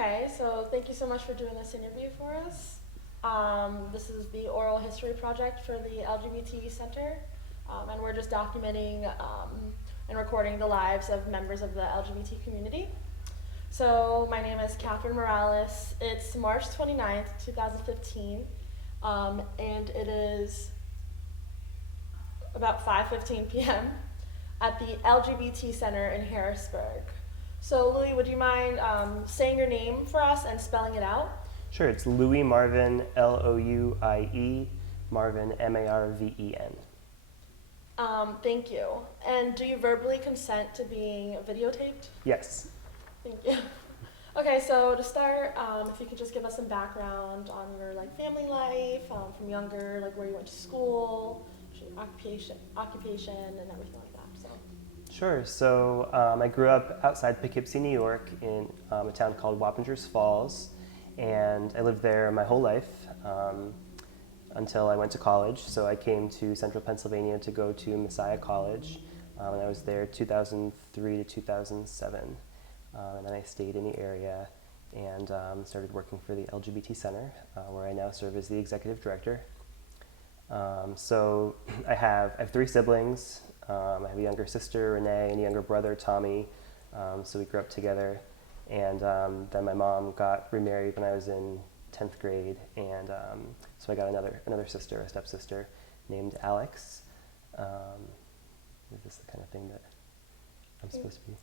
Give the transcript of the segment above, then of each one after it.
Okay, so thank you so much for doing this interview for us. This is the oral history project for the LGBT Center, and we're just documenting and recording the lives of members of the LGBT community. So my name is Catherine Morales. It's March 29th, 2015, and it is about 5:15 p.m. at the LGBT Center in Harrisburg. So Louie, would you mind saying your name for us and spelling it out? Sure, it's Louie Marven, Louie, Marven, Marven. Thank you. And do you verbally consent to being videotaped? Yes. Thank you. Okay, so to start, if you could just give us some background on your family life, from younger, where you went to school, your occupation, and everything like that. So. Sure, so I grew up outside Poughkeepsie, New York in a town called Wappingers Falls, and I lived there my whole life until I went to college. So I came to Central Pennsylvania to go to Messiah College, and I was there 2003 to 2007. And then I stayed in the area and started working for the LGBT Center, where I now serve as the executive director. So I have 3 siblings. I have a younger sister, Renee, and a younger brother, Tommy. So we grew up together. And then my mom got remarried when I was in 10th grade. And so I got another sister, a stepsister, named Alex. Is this the kind of thing that I'm supposed to be?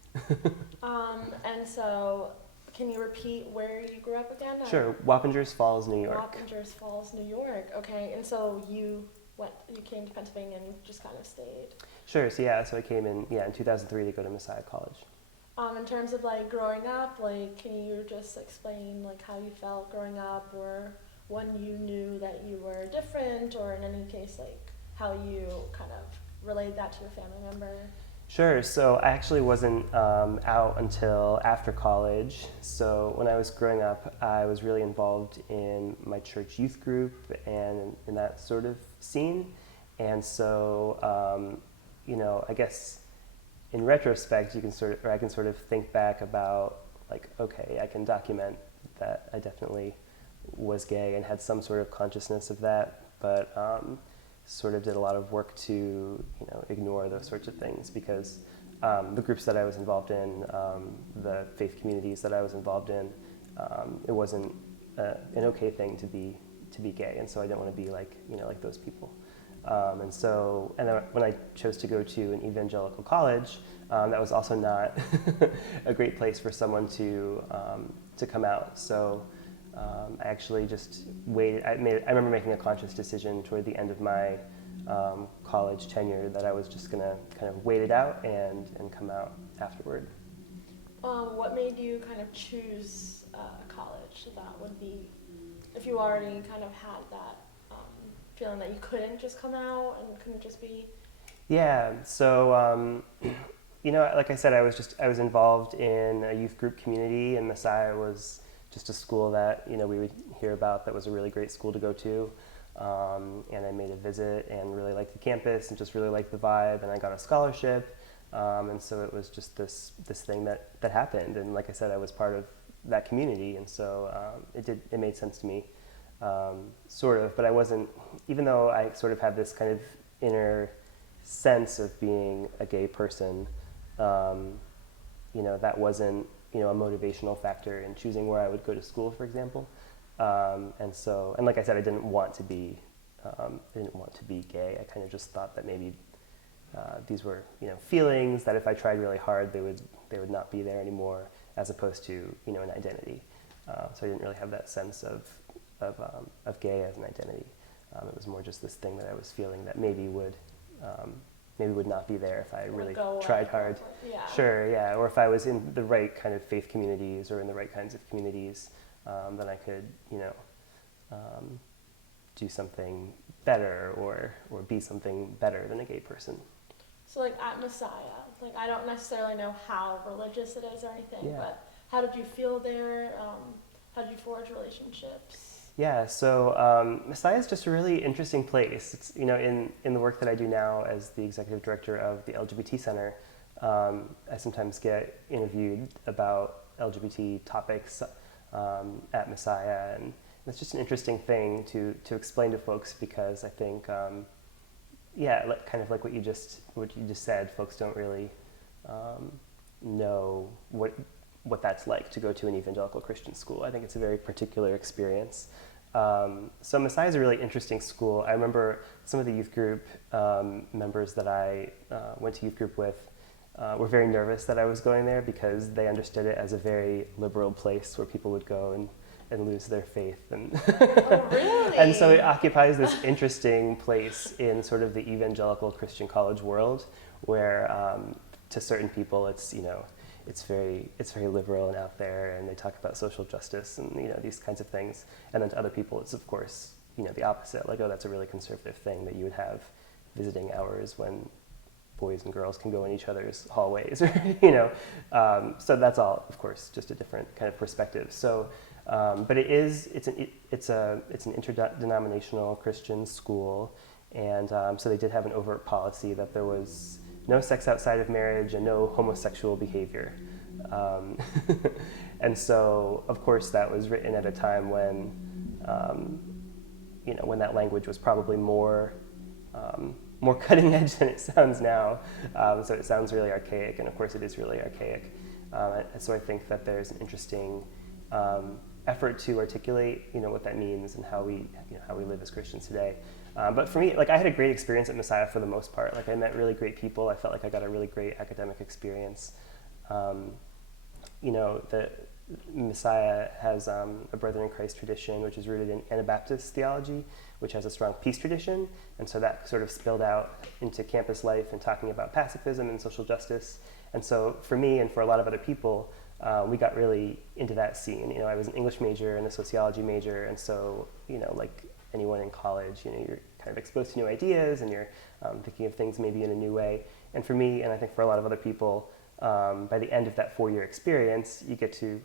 And so, can you repeat where you grew up again? Sure, Wappingers Falls, New York. Wappingers Falls, New York. Okay, and so you came to Pennsylvania and just kind of stayed. Sure. So I came in 2003 to go to Messiah College. In terms of growing up, can you just explain how you felt growing up, or when you knew that you were different, or in any case how you kind of relayed that to your family member? Sure. So I actually wasn't out until after college. So when I was growing up, I was really involved in my church youth group and in that sort of scene. And so, I guess in retrospect, I can sort of think back about okay, I can document that I definitely was gay and had some sort of consciousness of that, but sort of did a lot of work to ignore those sorts of things because the groups that I was involved in, the faith communities that I was involved in, it wasn't an okay thing to be gay, and so I didn't want to be like those people. And then when I chose to go to an evangelical college, that was also not a great place for someone to come out. So I actually just waited. I remember making a conscious decision toward the end of my college tenure that I was just gonna kind of wait it out and come out afterward. What made you kind of choose a college that would be, if you already kind of had that feeling that you couldn't just come out and couldn't just be? Yeah. So like I said, I was involved in a youth group community, and Messiah was just a school that we would hear about that was a really great school to go to, and I made a visit and really liked the campus and just really liked the vibe, and I got a scholarship, and so it was just this thing that happened, and like I said, I was part of that community, and so it made sense to me, sort of, but I wasn't, even though I sort of had this kind of inner sense of being a gay person, that wasn't a motivational factor in choosing where I would go to school, for example. And like I said, I didn't want to be gay. I kind of just thought that maybe these were feelings that if I tried really hard, they would not be there anymore, as opposed to an identity. So I didn't really have that sense of gay as an identity. It was more just this thing that I was feeling that maybe would not be there if I really tried hard. Yeah. Sure, yeah. Or if I was in the right kind of faith communities or in the right kinds of communities, then I could, do something better or be something better than a gay person. So at Messiah, I don't necessarily know how religious it is or anything, Yeah. but how did you feel there? How did you forge relationships? Yeah, so Messiah is just a really interesting place. It's, in the work that I do now as the executive director of the LGBT Center, I sometimes get interviewed about LGBT topics at Messiah, and it's just an interesting thing to explain to folks, because I think, kind of like what you just said, folks don't really know what that's like to go to an evangelical Christian school. I think it's a very particular experience. So Messiah is a really interesting school. I remember some of the youth group members that I went to youth group with were very nervous that I was going there, because they understood it as a very liberal place where people would go and lose their faith. And Oh, really? and so it occupies this interesting place in sort of the evangelical Christian college world, where to certain people it's very liberal and out there, and they talk about social justice and these kinds of things. And then to other people, it's of course the opposite, like, oh, that's a really conservative thing that you would have visiting hours when boys and girls can go in each other's hallways, so that's all, of course, just a different kind of perspective. So, but it's an interdenominational Christian school, and so they did have an overt policy that there was no sex outside of marriage and no homosexual behavior. And so, of course, that was written at a time when, when that language was probably more cutting edge than it sounds now. So it sounds really archaic, and of course it is really archaic. So I think that there's an interesting effort to articulate, what that means and how we live as Christians today. But for me, like, I had a great experience at Messiah for the most part. Like, I met really great people. I felt like I got a really great academic experience. The Messiah has a Brethren in Christ tradition, which is rooted in Anabaptist theology, which has a strong peace tradition. And so that sort of spilled out into campus life and talking about pacifism and social justice. And so for me and for a lot of other people, we got really into that scene. I was an English major and a sociology major, and so, like anyone in college, you're kind of exposed to new ideas, and you're thinking of things maybe in a new way. And for me, and I think for a lot of other people, by the end of that 4-year experience,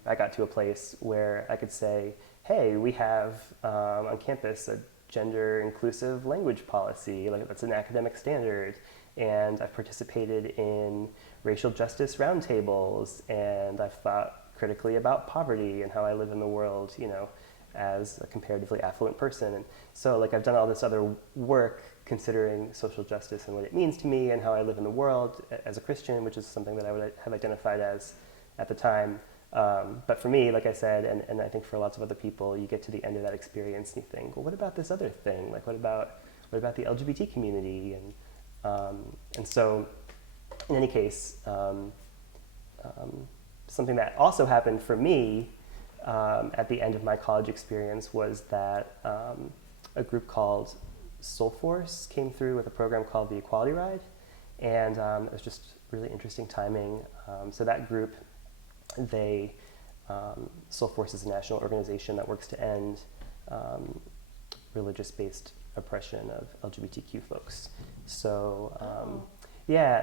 I got to a place where I could say, hey, we have on campus a gender inclusive language policy, like that's an academic standard, and I've participated in racial justice roundtables, and I've thought critically about poverty and how I live in the world, as a comparatively affluent person. And so, like, I've done all this other work considering social justice and what it means to me and how I live in the world as a Christian, which is something that I would have identified as at the time. But for me, like I said, and I think for lots of other people, you get to the end of that experience and you think, well, what about this other thing? Like, what about the LGBT community? And so, in any case, something that also happened for me at the end of my college experience was that a group called Soul Force came through with a program called the Equality Ride, and it was just really interesting timing. So that group, Soul Force is a national organization that works to end religious-based oppression of LGBTQ folks. So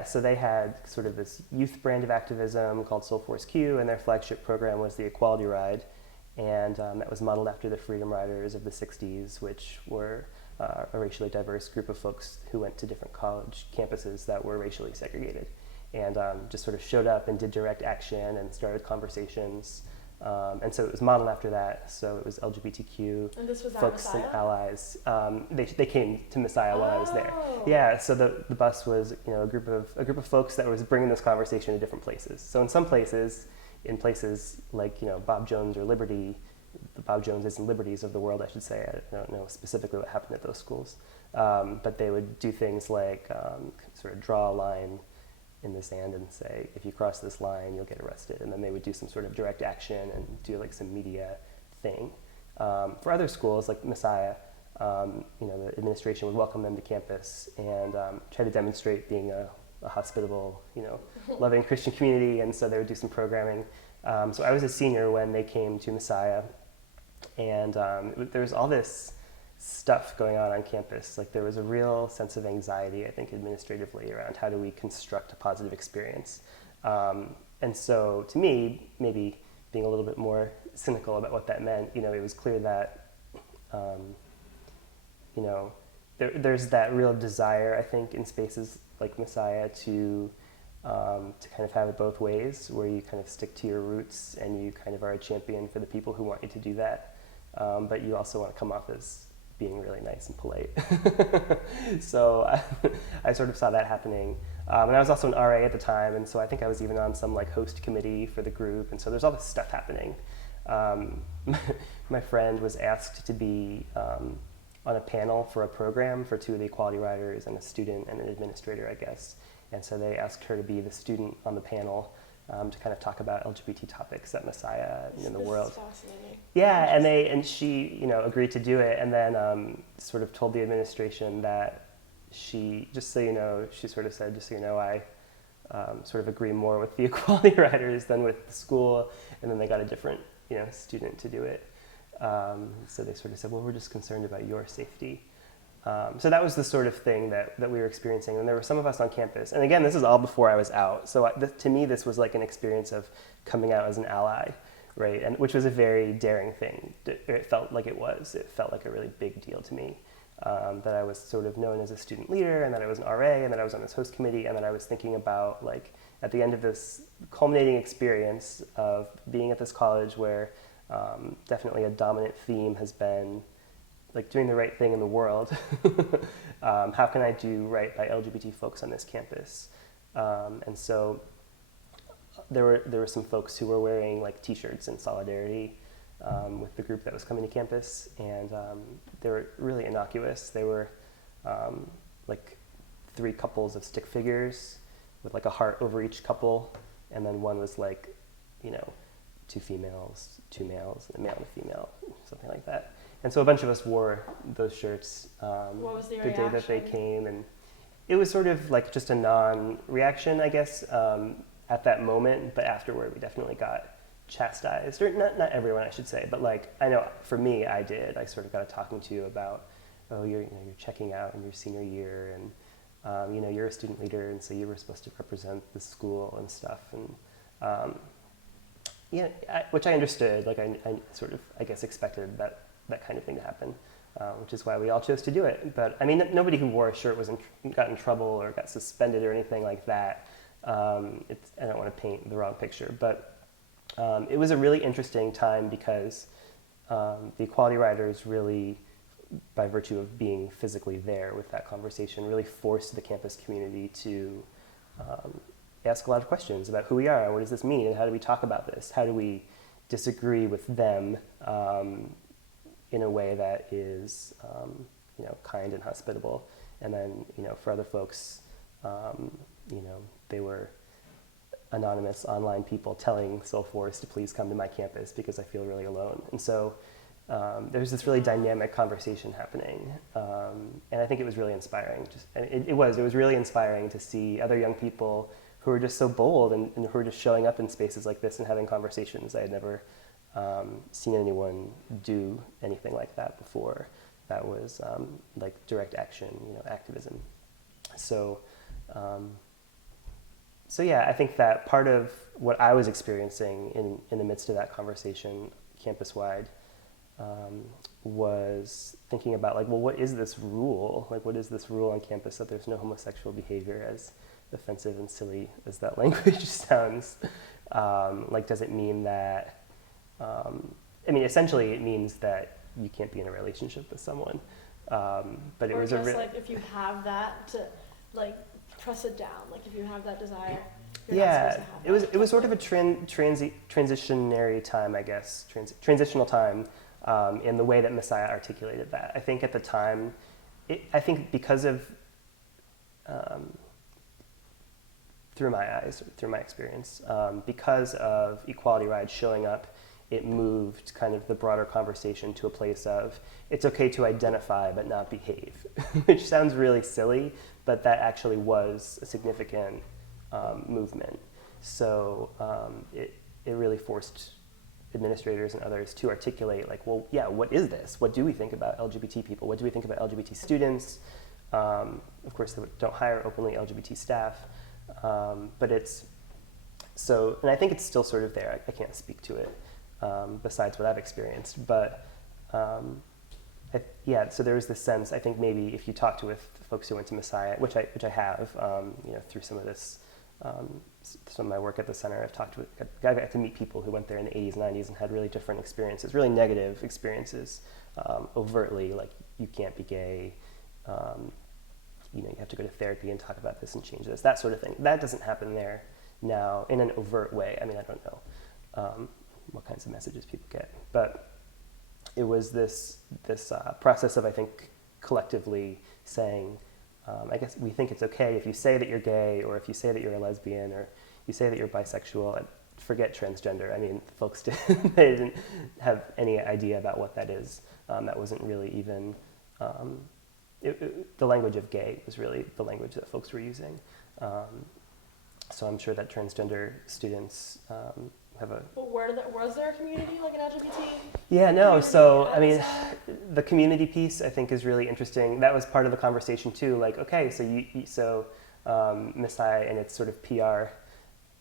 so they had sort of this youth brand of activism called Soul Force Q, and their flagship program was the Equality Ride, and that was modeled after the Freedom Riders of the 60s, which were a racially diverse group of folks who went to different college campuses that were racially segregated, and just sort of showed up and did direct action and started conversations. And so it was modeled after that. So it was LGBTQ And this was at folks and Messiah? allies. They came to Messiah while I was there. Yeah. So the bus was a group of folks that was bringing this conversation to different places. So in some places, like Bob Jones or Liberty, the Bob Joneses and Liberties of the world, I should say. I don't know specifically what happened at those schools, but they would do things like sort of draw a line in the sand and say, if you cross this line, you'll get arrested. And then they would do some sort of direct action and do like some media thing. For other schools like Messiah, the administration would welcome them to campus and try to demonstrate being a hospitable, loving Christian community. And so they would do some programming. So I was a senior when they came to Messiah, and there was all this stuff going on campus. Like, there was a real sense of anxiety, I think, administratively around how do we construct a positive experience. And so to me, maybe being a little bit more cynical about what that meant, it was clear that, there's that real desire, I think, in spaces like Messiah to to kind of have it both ways, where you kind of stick to your roots and you kind of are a champion for the people who want you to do that, but you also want to come off as being really nice and polite. So I sort of saw that happening. And I was also an RA at the time, and so I think I was even on some like host committee for the group, and so there's all this stuff happening. My friend was asked to be on a panel for a program for 2 of the equality riders and a student and an administrator, I guess. And so they asked her to be the student on the panel to kind of talk about LGBT topics at Messiah in the world. This is fascinating. Yeah, and she agreed to do it, and then sort of told the administration that she, just so you know, she sort of said, just so you know, I sort of agree more with the equality riders than with the school, and then they got a different student to do it. So they sort of said, well, we're just concerned about your safety. So that was the sort of thing that we were experiencing. And there were some of us on campus. And again, this is all before I was out. So to me, this was like an experience of coming out as an ally, right? And which was a very daring thing. It felt like it was. It felt like a really big deal to me. That I was sort of known as a student leader, and that I was an RA, and that I was on this host committee, and that I was thinking about, like, at the end of this culminating experience of being at this college where definitely a dominant theme has been like doing the right thing in the world. How can I do right by LGBT folks on this campus? And so there were some folks who were wearing like T-shirts in solidarity with the group that was coming to campus, and they were really innocuous. They were like 3 couples of stick figures with like a heart over each couple, and then one was like, 2 females, 2 males, a male and a female, something like that. And so a bunch of us wore those shirts What was the the day that they reaction? came, and it was sort of like just a non-reaction, I guess, at that moment. But afterward, we definitely got chastised, or not everyone, I should say, but like I know for me, I did. I sort of got a talking to about, oh, you're checking out in your senior year, and you're a student leader, and so you were supposed to represent the school and stuff, and which I understood. Like I sort of, I guess, expected that kind of thing to happen, which is why we all chose to do it. But I mean, nobody who wore a shirt got in trouble or got suspended or anything like that. I don't want to paint the wrong picture, but it was a really interesting time because the equality riders really, by virtue of being physically there with that conversation, really forced the campus community to ask a lot of questions about who we are, what does this mean, and how do we talk about this? How do we disagree with them in a way that is, kind and hospitable? And then, for other folks, they were anonymous online people telling Soul Force to please come to my campus because I feel really alone. And so there's this really dynamic conversation happening, and I think it was really inspiring. It was really inspiring to see other young people who were just so bold and who were just showing up in spaces like this and having conversations. I had never seen anyone do anything like that before. That was like direct action, activism. So yeah, I think that part of what I was experiencing in the midst of that conversation, campus-wide, was thinking about like, well, what is this rule? Like, what is this rule on campus that there's no homosexual behavior, as offensive and silly as that language sounds? Like, does it mean that, essentially it means that you can't be in a relationship with someone. But it or was just like if you have that, to like press it down. Like if you have that desire, you're not supposed to have it was sort of a transitionary time, I guess, transitional time in the way that Messiah articulated that. I think at the time, I think because of through my eyes, through my experience, because of Equality Ride showing up, it moved kind of the broader conversation to a place of it's okay to identify but not behave, which sounds really silly, but that actually was a significant movement. So it really forced administrators and others to articulate like, well, yeah, what is this? What do we think about LGBT people? What do we think about LGBT students? Of course, they don't hire openly LGBT staff, but it's so, and I think it's still sort of there. I can't speak to it besides what I've experienced, but so there was this sense, I think maybe if you talk to with folks who went to Messiah, which I have, through some of this some of my work at the center, I got to meet people who went there in the 80s, 90s and had really different experiences, really negative experiences, overtly, like you can't be gay, you have to go to therapy and talk about this and change this, that sort of thing. That doesn't happen there now in an overt way. I mean, I don't know what kinds of messages people get, but it was this process of, I think, collectively saying, I guess we think it's okay if you say that you're gay, or if you say that you're a lesbian, or you say that you're bisexual. Forget transgender. I mean, folks they didn't have any idea about what that is. That wasn't really even, the language of gay was really the language that folks were using. So I'm sure that transgender students have a... But was there a community, like an LGBT? Yeah, no, so, I mean, the community piece, I think, is really interesting. That was part of the conversation, too. Like, okay, so Messiah and its sort of PR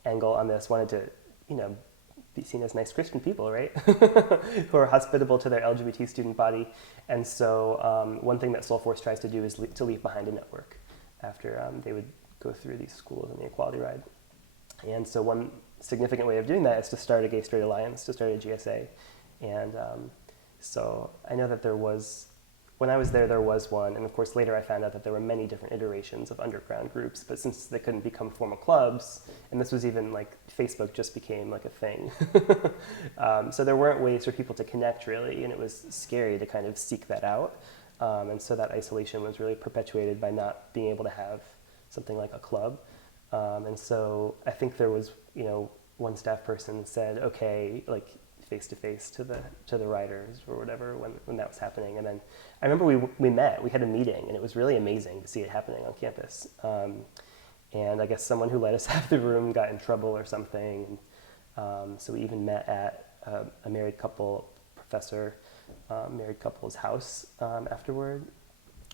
angle on this wanted to, be seen as nice Christian people, right? Who are hospitable to their LGBT student body. And so one thing that Soulforce tries to do is to leave behind a network after they would go through these schools in the Equality Ride. And so one significant way of doing that is to start a gay-straight alliance, to start a GSA. And so I know that when I was there was one, and of course later I found out that there were many different iterations of underground groups, but since they couldn't become formal clubs, and this was even like Facebook just became like a thing, so there weren't ways for people to connect really, and it was scary to kind of seek that out. And so that isolation was really perpetuated by not being able to have something like a club. And so I think there was, one staff person said, okay, like face to face to the writers or whatever when that was happening. And then I remember we met, we had a meeting, and it was really amazing to see it happening on campus. And I guess someone who let us have the room got in trouble or something. So we even met at a married couple professor, married couple's house afterward,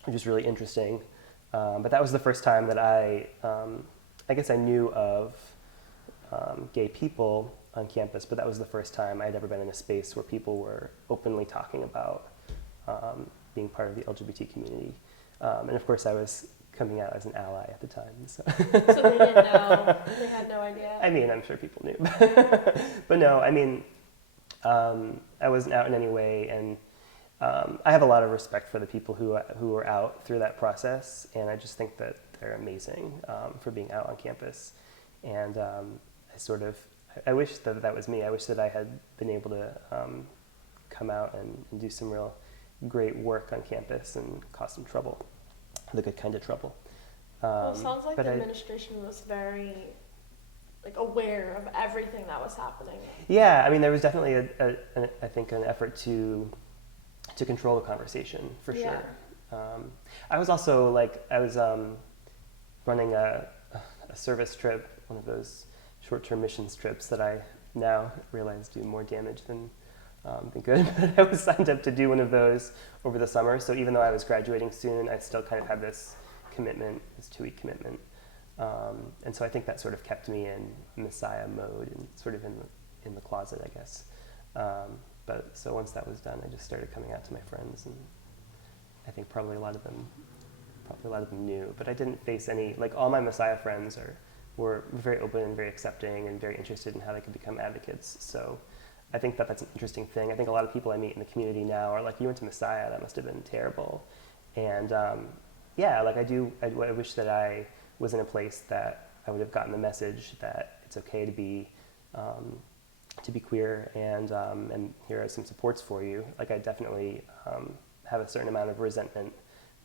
which was really interesting. But that was the first time that I guess I knew of gay people on campus, but that was the first time I'd ever been in a space where people were openly talking about being part of the LGBT community. And of course I was coming out as an ally at the time. So So they didn't know, they had no idea? I mean, I'm sure people knew. But no, I mean, I wasn't out in any way, and I have a lot of respect for the people who were out through that process, and I just think that they're amazing for being out on campus. And I wish that was me. I wish that I had been able to come out and do some real great work on campus and cause some trouble, the good kind of trouble. Well, it sounds like the administration was very aware of everything that was happening. Yeah, I mean, there was definitely I think an effort to control the conversation for sure. I was also running a service trip, one of those short-term missions trips that I now realize do more damage than good. But I was signed up to do one of those over the summer. So even though I was graduating soon, I still kind of had this commitment, this 2-week commitment. And so I think that sort of kept me in Messiah mode and sort of in the closet, I guess. But so once that was done, I just started coming out to my friends, and I think probably a lot of them knew. But I didn't face any, all my Messiah friends were very open and very accepting and very interested in how they could become advocates. So I think that that's an interesting thing. I think a lot of people I meet in the community now are like, you went to Messiah, that must have been terrible. And I wish that I was in a place that I would have gotten the message that it's okay to be queer, and here are some supports for you. I definitely have a certain amount of resentment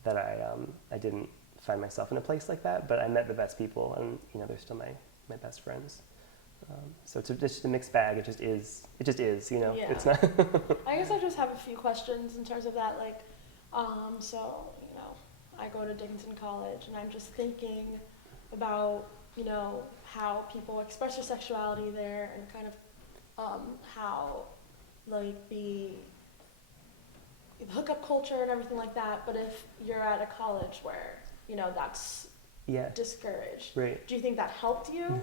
that I didn't find myself in a place like that, but I met the best people, and they're still my best friends. So it's just a mixed bag. It just is. Yeah. It's not. I guess I just have a few questions in terms of that. I go to Dickinson College, and I'm just thinking about how people express their sexuality there, and kind of how the hookup culture and everything like that. But if you're at a college where that's discouraged, right? Do you think that helped you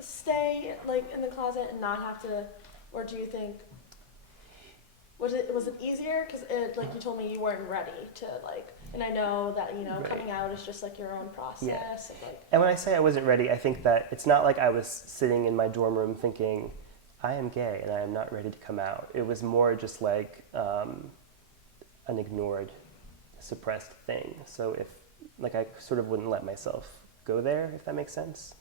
stay in the closet and not have to, or do you think was it easier because you told me you weren't ready to And I know that, Right. coming out is just like your own process. And like, And when I say I wasn't ready, I think that it's not like I was sitting in my dorm room thinking, I am gay and I am not ready to come out. It was more just like an ignored, suppressed thing. So if, like, I sort of wouldn't let myself go there, if that makes sense.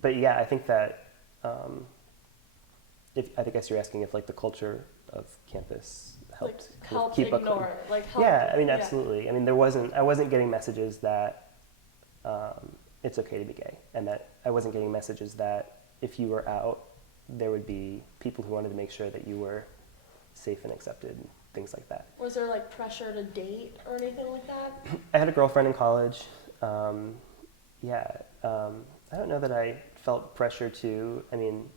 But yeah, I think that, I guess you're asking if like the culture of campus helped like kind of help keep ignore, like help. Yeah, I mean, absolutely. I mean, I wasn't getting messages that it's okay to be gay, and that I wasn't getting messages that if you were out, there would be people who wanted to make sure that you were safe and accepted, and things like that. Was there like pressure to date or anything like that? I had a girlfriend in college. I don't know that I felt pressure to. I mean,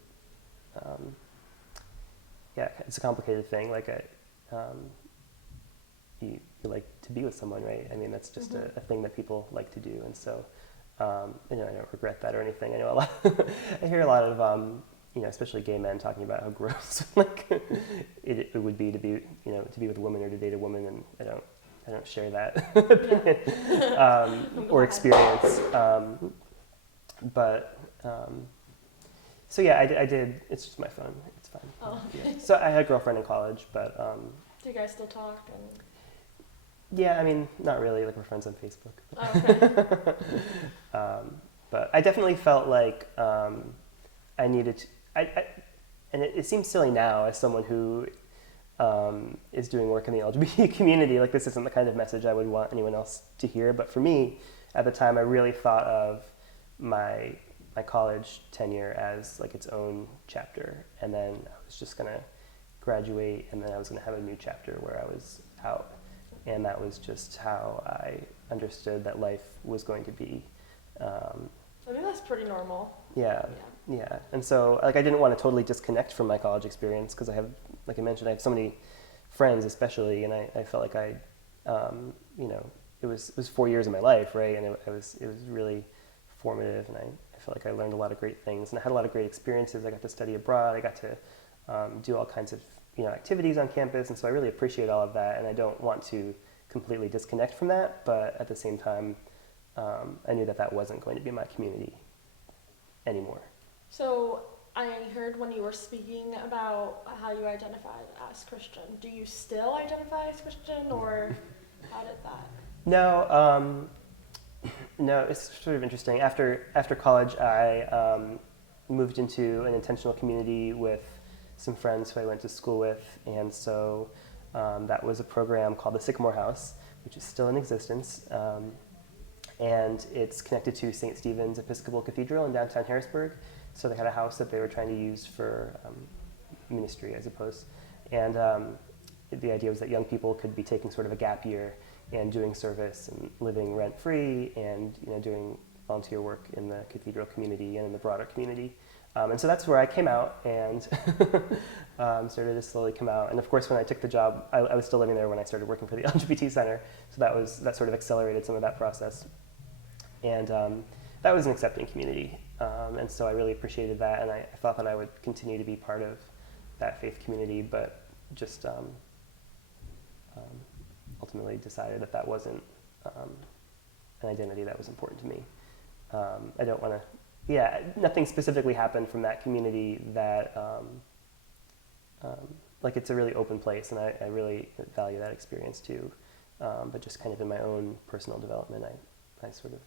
it's a complicated thing. Like, you like to be with someone, right? I mean, that's just a thing that people like to do, and so I don't regret that or anything. I know a lot. I hear a lot of especially gay men talking about how gross like it would be to be with a woman or to date a woman, and I don't share that opinion or experience. So yeah, I did. It's just my phone. It's fine. Oh. Yeah. So I had a girlfriend in college, but do you guys still talk? And yeah, I mean, not really. Like, we're friends on Facebook. oh, okay. But I definitely felt like I needed to. And it seems silly now as someone who is doing work in the LGBT community. Like, this isn't the kind of message I would want anyone else to hear. But for me, at the time, I really thought of my college tenure as like its own chapter, and then I was just gonna graduate, and then I was gonna have a new chapter where I was out, and that was just how I understood that life was going to be. I think that's pretty normal. Yeah. And so, like, I didn't want to totally disconnect from my college experience because I have, like I mentioned, I have so many friends, especially, and I felt like it was 4 years of my life, right? And it was really formative, and I felt like I learned a lot of great things, and I had a lot of great experiences. I got to study abroad. I got to do all kinds of activities on campus, and so I really appreciate all of that, and I don't want to completely disconnect from that, but at the same time, I knew that wasn't going to be my community anymore. So I heard when you were speaking about how you identified as Christian. Do you still identify as Christian, or how did that? No, it's sort of interesting. After college, I moved into an intentional community with some friends who I went to school with, and so that was a program called the Sycamore House, which is still in existence, and it's connected to St. Stephen's Episcopal Cathedral in downtown Harrisburg. So they had a house that they were trying to use for ministry, I suppose, and the idea was that young people could be taking sort of a gap year and doing service and living rent-free and doing volunteer work in the cathedral community and in the broader community. And so that's where I came out and started to slowly come out. And of course, when I took the job, I was still living there when I started working for the Lgbt Center. So that sort of accelerated some of that process. And that was an accepting community. And so I really appreciated that. And I thought that I would continue to be part of that faith community, but just ultimately decided that wasn't an identity that was important to me. I don't want to, nothing specifically happened from that community that, like, it's a really open place, and I really value that experience too. But just kind of in my own personal development, I sort of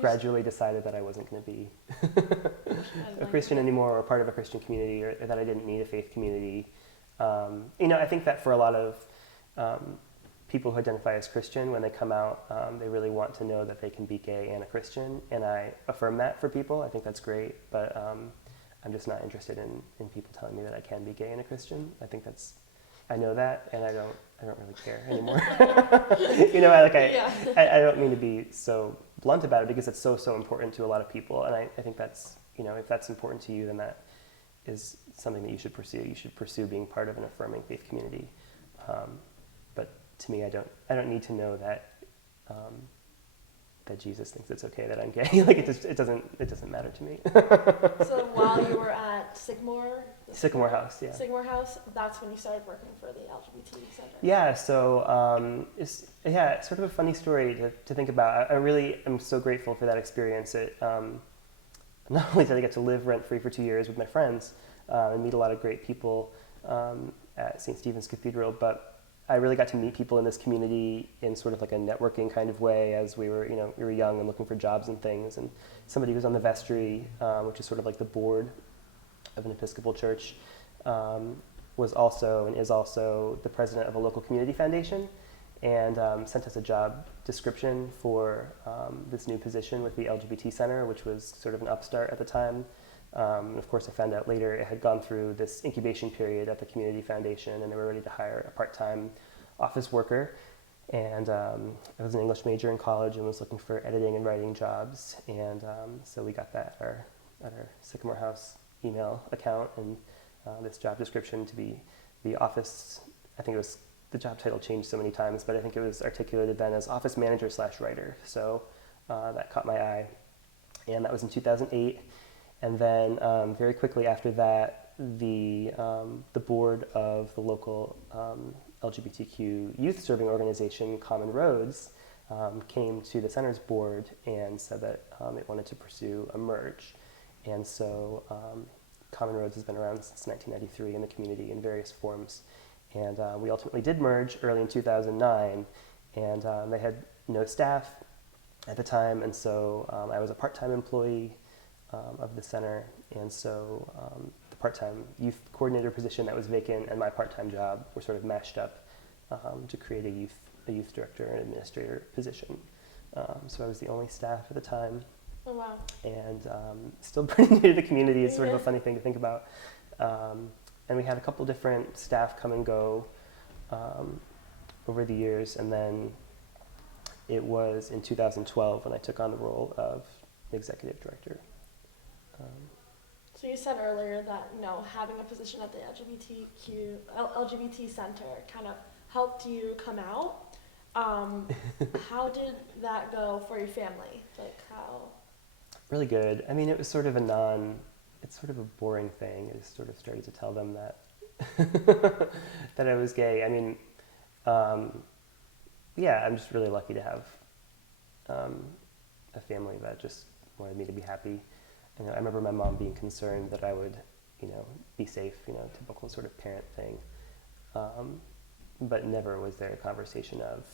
gradually decided that I wasn't going to be a Christian anymore, or part of a Christian community, or that I didn't need a faith community. I think that for a lot of people who identify as Christian, when they come out, they really want to know that they can be gay and a Christian, and I affirm that for people. I think that's great, but I'm just not interested in people telling me that I can be gay and a Christian. I know that, and I don't really care anymore. I don't mean to be so blunt about it, because it's so important to a lot of people, and I think that's, if that's important to you, then that is something that you should pursue. You should pursue being part of an affirming faith community. But to me, I don't need to know that Jesus thinks it's okay that I'm gay. Like, it doesn't matter to me. So while you were at at Sycamore? Sycamore House, yeah. Sycamore House, that's when you started working for the LGBT Center. Yeah, so it's sort of a funny story to think about. I really am so grateful for that experience. Not only did I get to live rent-free for 2 years with my friends and meet a lot of great people at St. Stephen's Cathedral, but I really got to meet people in this community in sort of like a networking kind of way as we were young and looking for jobs and things. And somebody who's on the vestry, which is sort of like the board of an Episcopal church, was also and is also the president of a local community foundation, and sent us a job description for this new position with the LGBT Center, which was sort of an upstart at the time. Of course, I found out later it had gone through this incubation period at the community foundation, and they were ready to hire a part-time office worker. And I was an English major in college and was looking for editing and writing jobs, and so we got that at our Sycamore House email account, and this job description to be the office. I think it was, the job title changed so many times, but I think it was articulated then as office manager / writer. So that caught my eye, and that was in 2008. And then very quickly after that, the board of the local LGBTQ youth serving organization, Common Roads, came to the center's board and said that it wanted to pursue a merge. And so Common Roads has been around since 1993 in the community in various forms. And we ultimately did merge early in 2009, and they had no staff at the time, and so I was a part-time employee of the center, and so the part-time youth coordinator position that was vacant and my part-time job were sort of mashed up to create a youth director and administrator position. So I was the only staff at the time. Oh, wow. And still pretty new to the community. It's sort of a funny thing to think about. And we had a couple different staff come and go over the years, and then it was in 2012 when I took on the role of executive director. So you said earlier that, having a position at the LGBT Center kind of helped you come out. How did that go for your family? Like how? Really good. I mean, it was sort of it's sort of a boring thing. I just sort of started to tell them that that I was gay. I mean, yeah, I'm just really lucky to have a family that just wanted me to be happy. I remember my mom being concerned that I would, be safe, typical sort of parent thing. But never was there a conversation of,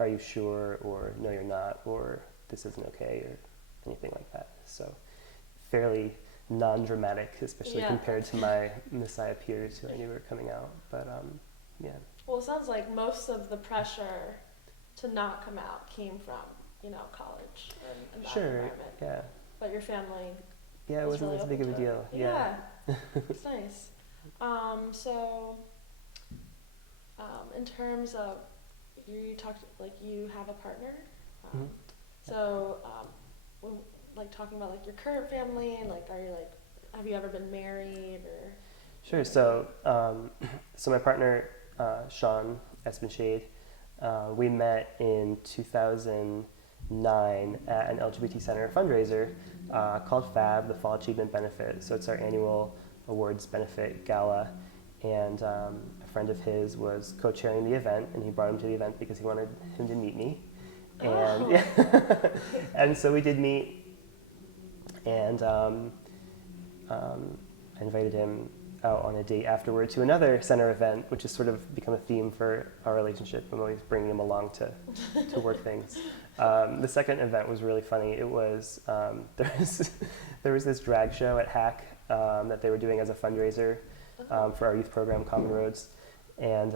are you sure, or no, you're not, or this isn't okay, or anything like that. So fairly non-dramatic, especially compared to my Messiah peers who I knew were coming out. But yeah. Well, it sounds like most of the pressure to not come out came from, college and that environment. Yeah. But your family. Yeah, it wasn't really as big of a deal. Yeah. It's nice. So, in terms of, you talked, you have a partner. So, talking about your current family, and are you have you ever been married or? Sure. So, so my partner, Sean Espenshade, we met in 2009 at an LGBT Center fundraiser called FAB, the Fall Achievement Benefit. So it's our annual awards benefit gala, and a friend of his was co-chairing the event, and he brought him to the event because he wanted him to meet me. And and so we did meet, and I invited him out on a date afterward to another center event, which has sort of become a theme for our relationship. I'm always bringing him along to work things. The second event was really funny. It was there was this drag show at Hack that they were doing as a fundraiser for our youth program, Common Roads. And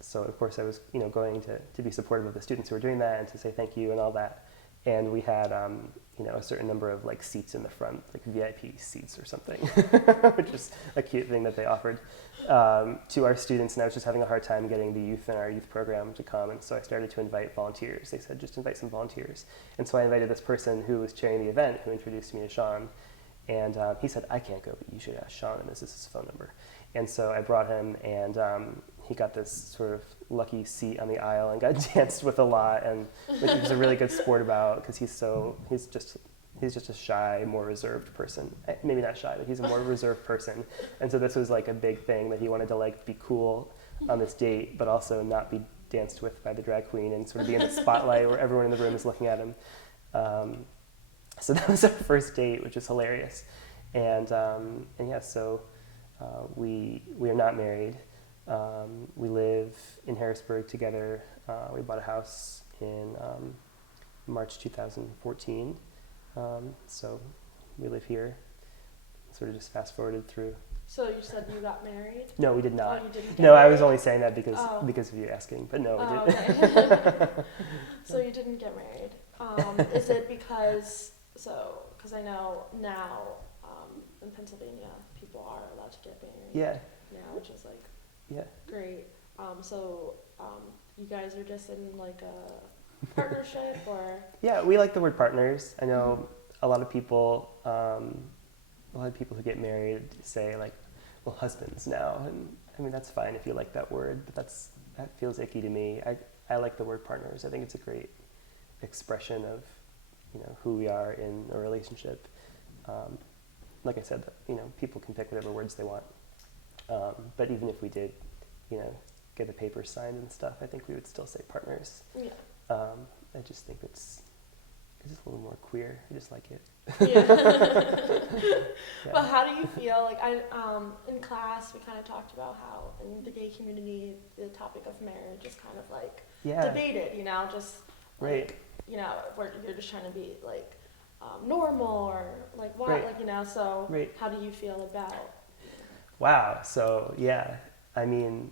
so, of course, I was going to be supportive of the students who were doing that and to say thank you and all that. And we had a certain number of seats in the front, VIP seats or something, which is a cute thing that they offered to our students. And I was just having a hard time getting the youth in our youth program to come. And so I started to invite volunteers. They said, just invite some volunteers. And so I invited this person who was chairing the event, who introduced me to Sean. And he said, I can't go, but you should ask Sean, and this is his phone number. And so I brought him, and he got this sort of lucky seat on the aisle and got danced with a lot, and which he was a really good sport about, because he's he's just a shy, more reserved person. Maybe not shy, but he's a more reserved person. And so this was like a big thing that he wanted to like be cool on this date, but also not be danced with by the drag queen and sort of be in the spotlight where everyone in the room is looking at him. So that was our first date, which is hilarious. And yeah, so we are not married. We live in Harrisburg together. We bought a house in March 2014. So we live here. Sort of just fast forwarded through. So you said you got married? No, we did not. Oh, you didn't get No, married? I was only saying that because of you asking, but no, we didn't. Okay. So you didn't get married. Is it because I know now in Pennsylvania people are allowed to get married. Yeah. Now, which is like Yeah. great. You guys are just in like a partnership or? Yeah, we like the word partners. I know a lot of people who get married say like, well, husbands now, and I mean that's fine if you like that word, but that feels icky to me. I like the word partners. I think it's a great expression of, who we are in a relationship. Like I said, people can pick whatever words they want. But even if we did, get the papers signed and stuff, I think we would still say partners. Yeah. I just think it's just a little more queer. I just like it. Yeah. Yeah. But how do you feel? Like in class, we kind of talked about how in the gay community, the topic of marriage is kind of like debated. Just right. where you're just trying to be like normal or like what, Right. So Right. how do you feel about? Wow. So yeah, I mean,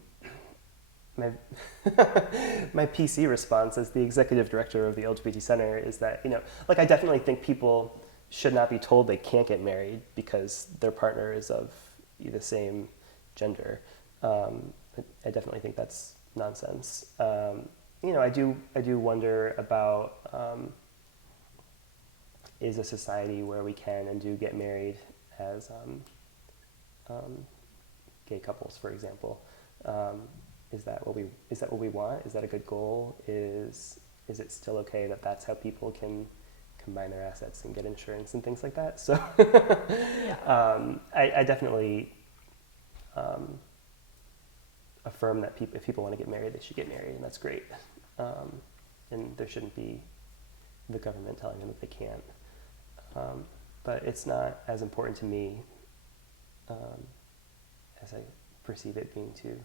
my PC response as the executive director of the LGBT Center is that, I definitely think people should not be told they can't get married because their partner is of the same gender. I definitely think that's nonsense. I do wonder about is a society where we can and do get married as gay couples, for example. Is that what we want? Is that a good goal? Is it still okay that that's how people can combine their assets and get insurance and things like that? So I definitely affirm that if people want to get married, they should get married, and that's great. And there shouldn't be the government telling them that they can't. But it's not as important to me as I perceive it being to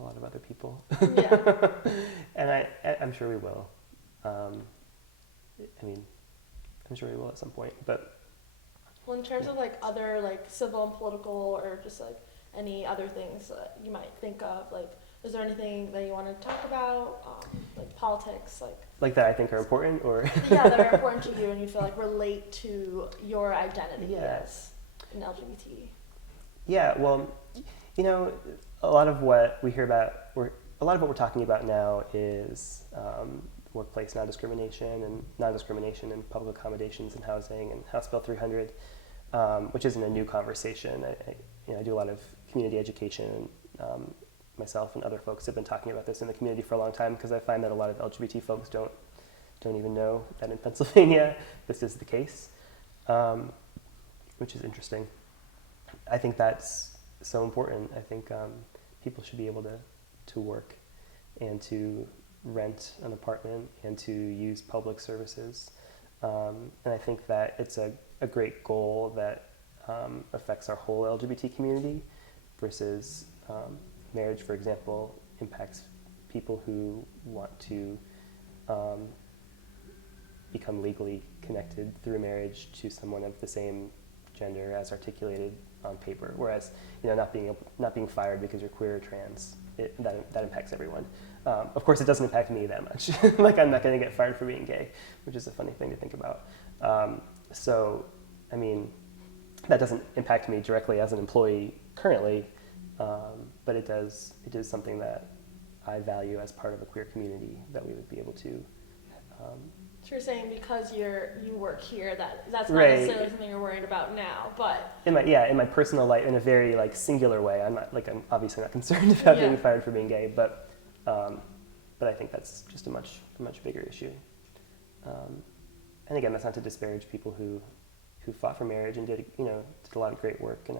a lot of other people. Yeah. And I'm sure we will. I'm sure we will at some point, but. Well, in terms of like other like civil and political or just like any other things that you might think of, like, is there anything that you want to talk about, like politics, like that I think are important, or that are important to you and you feel like relate to your identity as an LGBT? Yeah, well, a lot of what we hear about, a lot of what we're talking about now is workplace non-discrimination and non-discrimination in public accommodations and housing and House Bill 300, which isn't a new conversation. I do a lot of community education, and myself and other folks have been talking about this in the community for a long time because I find that a lot of LGBT folks don't even know that in Pennsylvania this is the case, which is interesting. I think that's so important. I think people should be able to work and to rent an apartment and to use public services. And I think that it's a great goal that affects our whole LGBT community versus marriage, for example, impacts people who want to become legally connected through marriage to someone of the same gender as articulated on paper, whereas not being fired because you're queer or trans, that impacts everyone. Of course, it doesn't impact me that much. Like, I'm not going to get fired for being gay, which is a funny thing to think about. So, I mean, that doesn't impact me directly as an employee currently, but it is something that I value as part of a queer community, that we would be able to. So you're saying because you work here, that's not Right. necessarily something you're worried about now, but In my personal life, in a very singular way, I'm obviously not concerned about being fired for being gay, but I think that's just a much bigger issue. and again, that's not to disparage people who fought for marriage and did a lot of great work, and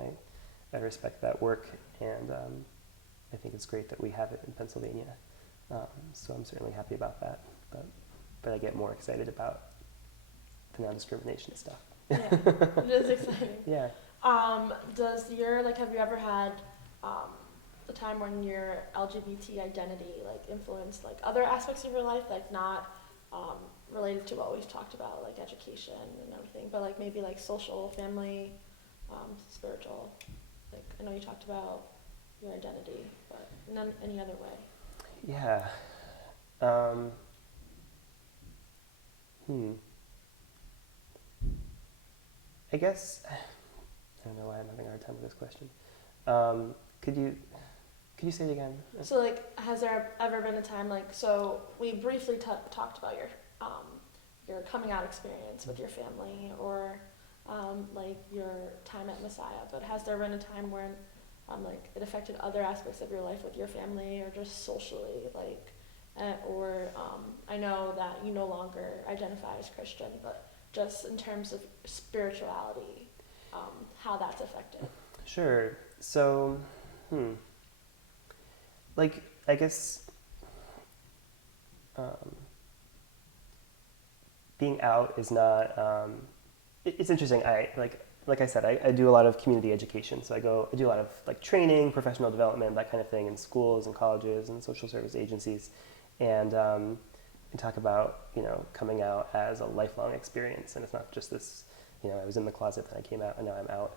I respect that work, and I think it's great that we have it in Pennsylvania. So I'm certainly happy about that, but I get more excited about the non-discrimination stuff. Yeah, it is exciting. Yeah. Have you ever had a time when your LGBT identity like influenced like other aspects of your life, like not related to what we've talked about, like education and everything, but like maybe like social, family, spiritual? Like I know you talked about your identity, but in any other way? Yeah. I guess I don't know why I'm having a hard time with this question. Could you say it again? So like, has there ever been a time like, so we briefly talked about your coming out experience with your family, or like your time at Messiah, but has there been a time when like it affected other aspects of your life with your family or just socially, like, I know that you no longer identify as Christian, but just in terms of spirituality, how that's affected? Sure. So, like, I guess being out is not. It's interesting. Like I said, I do a lot of community education. So I do a lot of like training, professional development, that kind of thing in schools and colleges and social service agencies, and talk about coming out as a lifelong experience, and it's not just this. I was in the closet, then I came out, and now I'm out.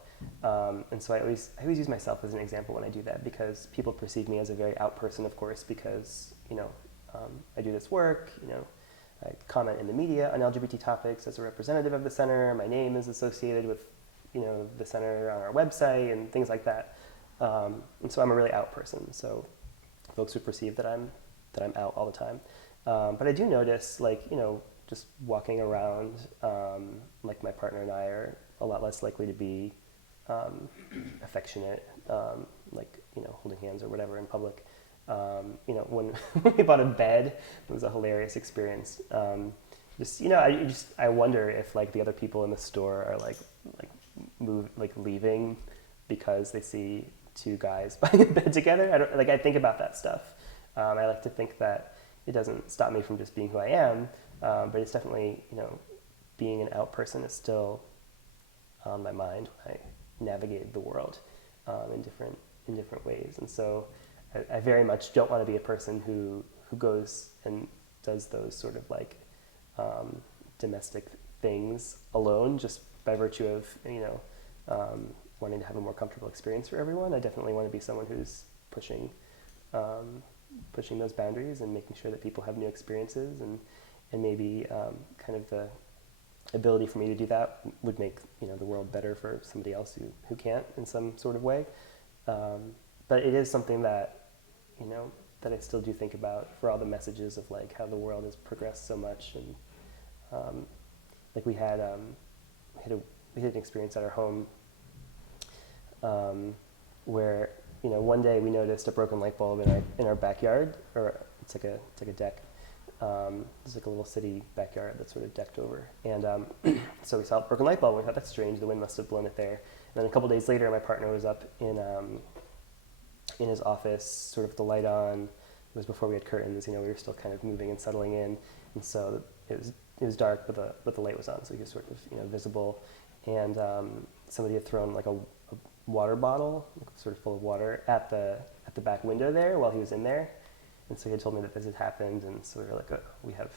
And so I always use myself as an example when I do that, because people perceive me as a very out person, of course, because I do this work. I comment in the media on LGBT topics as a representative of the center. My name is associated with the center on our website and things like that. And so I'm a really out person. So folks would perceive that I'm out all the time. But I do notice, just walking around, like my partner and I are a lot less likely to be affectionate, holding hands or whatever in public. When we bought a bed, it was a hilarious experience. I wonder if the other people in the store are leaving because they see two guys buying a bed together. I think about that stuff. I like to think that it doesn't stop me from just being who I am, but it's definitely, being an out person is still on my mind when I navigate the world in different ways. And so I very much don't want to be a person who goes and does those sort of domestic things alone, just by virtue of wanting to have a more comfortable experience for everyone. I definitely want to be someone who's pushing those boundaries and making sure that people have new experiences, and maybe kind of the ability for me to do that would make the world better for somebody else who can't in some sort of way. But it is something that that I still do think about, for all the messages of how the world has progressed so much, and we had an experience at our home where one day we noticed a broken light bulb in our backyard, or it's like a deck. It's like a little city backyard that's sort of decked over, and so we saw a broken light bulb, and we thought, that's strange, the wind must have blown it there. And then a couple days later, my partner was up in his office, sort of with the light on. It was before we had curtains. We were still kind of moving and settling in, and so it was dark, but the light was on, so he was sort of visible. And somebody had thrown a water bottle, sort of full of water, at the back window there while he was in there. And so he had told me that this had happened, and so we were like, oh, we have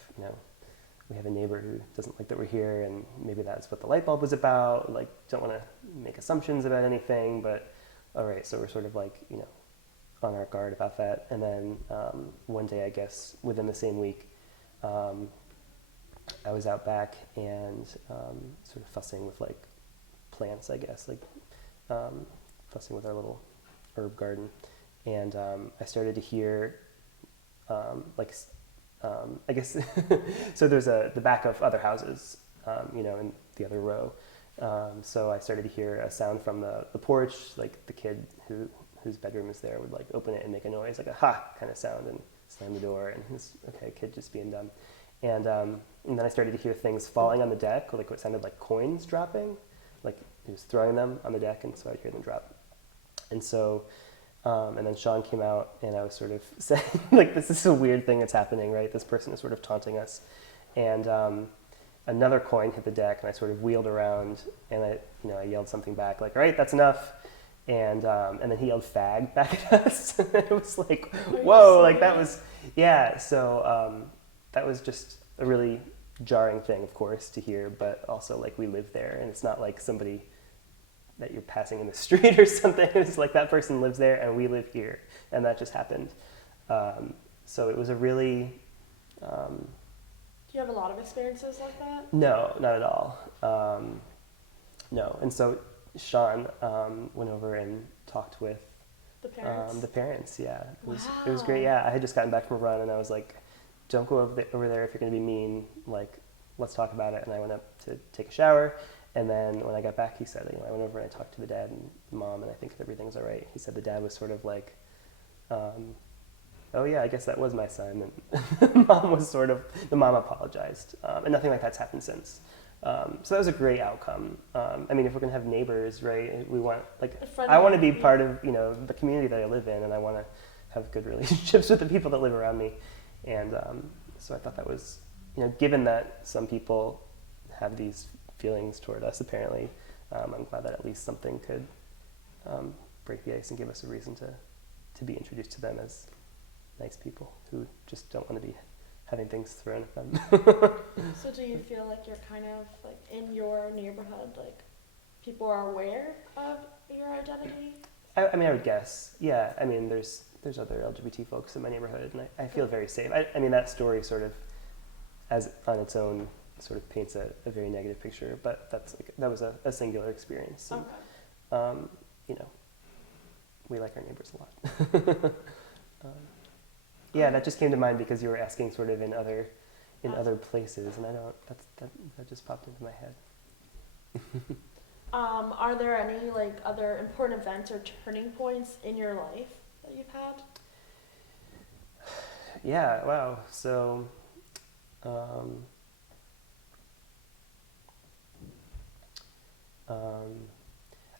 a neighbor who doesn't like that we're here, and maybe that's what the light bulb was about. Don't want to make assumptions about anything, but all right. So we're sort of on our guard about that. And then one day, I guess within the same week, I was out back and sort of fussing with plants, I guess, fussing with our little herb garden, and I started to hear I guess so there's the back of other houses, in the other row. So I started to hear a sound from the porch, the kid whose bedroom is there would open it and make a noise, like a ha kind of sound, and slam the door, and he's, okay, kid just being dumb. And then I started to hear things falling on the deck, like what sounded like coins dropping, like he was throwing them on the deck, and so I'd hear them drop. And so, and then Sean came out, and I was sort of saying, like, this is a weird thing that's happening, right? This person is sort of taunting us. And another coin hit the deck, and I sort of wheeled around, and I yelled something back, like, all right, that's enough. And then he yelled fag back at us. It was like, whoa, like that was, yeah. So that was just a really jarring thing, of course, to hear, but also like we live there, and it's not like somebody that you're passing in the street or something. It's like that person lives there and we live here, and that just happened. So it was a really... Do you have a lot of experiences like that? No, not at all. No, and so Sean went over and talked with The parents? the parents. Yeah, it was Wow. great. Yeah, I had just gotten back from a run, and I was like, "Don't go over there if you're going to be mean. Like, let's talk about it." And I went up to take a shower, and then when I got back, he said, I went over and I talked to the dad and mom, and I think everything's all right. He said the dad was sort of like, "Oh yeah, I guess that was my son," and the mom apologized, and nothing like that's happened since. So that was a great outcome. I mean, if we're gonna have neighbors, right? We want I want to be part of the community that I live in, and I want to have good relationships with the people that live around me. And so I thought that was, given that some people have these feelings toward us, apparently, I'm glad that at least something could break the ice and give us a reason to be introduced to them as nice people who just don't want to be having things thrown at them. So do you feel like you're kind of like in your neighborhood, like people are aware of your identity? I mean, I would guess. Yeah, I mean, there's other LGBT folks in my neighborhood, and I feel very safe. I mean, that story sort of, as on its own, sort of paints a very negative picture, but that was a singular experience. And, Okay. we like our neighbors a lot. Yeah, that just came to mind because you were asking sort of in other places, and that just popped into my head. Are there any like other important events or turning points in your life that you've had? Yeah, wow. So,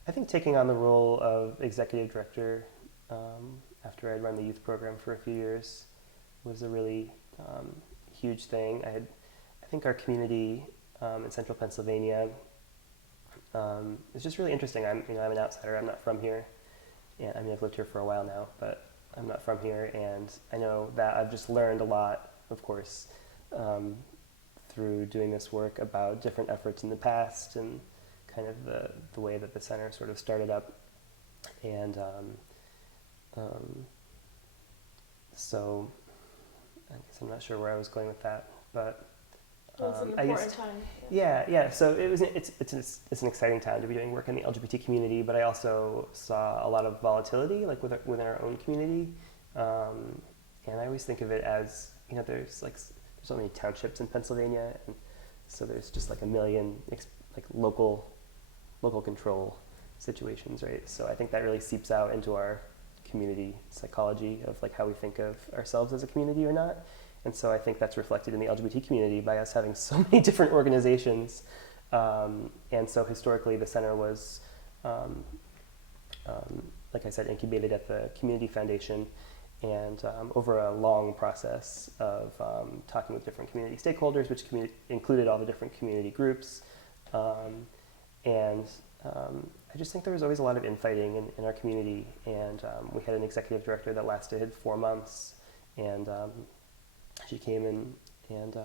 I think taking on the role of executive director after I'd run the youth program for a few years was a really huge thing. I think our community in central Pennsylvania is just really interesting. I'm an outsider. I'm not from here. And I mean, I've lived here for a while now, but I'm not from here. And I know that I've just learned a lot, of course, through doing this work about different efforts in the past and kind of the way that the center sort of started up. And so I guess I'm not sure where I was going with that, but It's an important time. yeah. So it's an exciting time to be doing work in the LGBT community, but I also saw a lot of volatility, like within our own community, and I always think of it as there's so many townships in Pennsylvania, and so there's just like a million local control situations, right? So I think that really seeps out into our community psychology of like how we think of ourselves as a community or not. And so I think that's reflected in the LGBT community by us having so many different organizations. And so historically the center was, like I said, incubated at the Community Foundation, and over a long process of talking with different community stakeholders, which included all the different community groups. I just think there was always a lot of infighting in our community, and we had an executive director that lasted 4 months, and she came in and